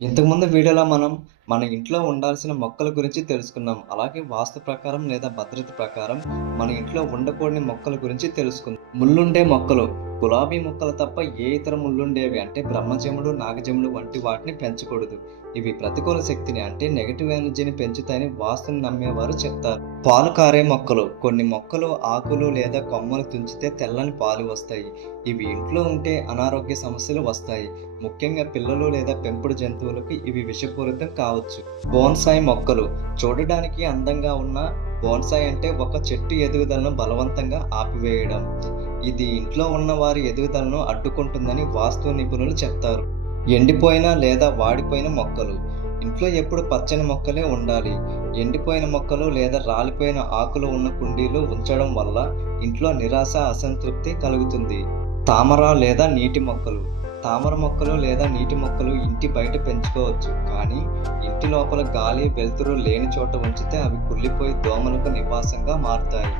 ఇంతకుముందు వీడియోలో మనం మన ఇంట్లో ఉండాల్సిన మొక్కల గురించి తెలుసుకున్నాం. అలాగే వాస్తు ప్రకారం లేదా భద్రత ప్రకారం మన ఇంట్లో ఉండకూడని మొక్కల గురించి తెలుసుకుందాం. ముళ్ళుండే మొక్కలు. గులాబీ మొక్కలు తప్ప ఏ ఇతర ముళ్ళుండేవి అంటే బ్రహ్మజముడు, నాగజముడు వంటి వాటిని పెంచకూడదు. ఇవి ప్రతికూల శక్తిని అంటే నెగటివ్ ఎనర్జీని పెంచుతాయని వాస్తుని నమ్మేవారు చెప్తారు. పాలు కారే మొక్కలు. కొన్ని మొక్కలు ఆకులు లేదా కొమ్మలు తుంచితే తెల్లని పాలు వస్తాయి. ఇవి ఇంట్లో ఉంటే అనారోగ్య సమస్యలు వస్తాయి. ముఖ్యంగా పిల్లలు లేదా పెంపుడు జంతువులకు ఇవి విషపూరితం కావచ్చు. బోన్సాయి మొక్కలు. చూడడానికి అందంగా ఉన్న బోన్సాయి అంటే ఒక చెట్టు ఎదుగుదలను బలవంతంగా ఆపివేయడం. ఇది ఇంట్లో ఉన్న వారి ఎదుగుదలను అడ్డుకుంటుందని వాస్తు నిపుణులు చెప్తారు. ఎండిపోయిన లేదా వాడిపోయిన మొక్కలు. ఇంట్లో ఎప్పుడు పచ్చని మొక్కలే ఉండాలి. ఎండిపోయిన మొక్కలు లేదా రాలిపోయిన ఆకులు ఉన్న కుండీలు ఉంచడం వల్ల ఇంట్లో నిరాశ, అసంతృప్తి కలుగుతుంది. తామర లేదా నీటి మొక్కలు. తామర మొక్కలు లేదా నీటి మొక్కలు ఇంటి బయట పెంచుకోవచ్చు, కానీ ఇంటి లోపల గాలి, వెలుతురు లేని చోట ఉంచితే అవి కుళ్ళిపోయి దోమలకు నివాసంగా మారుతాయి.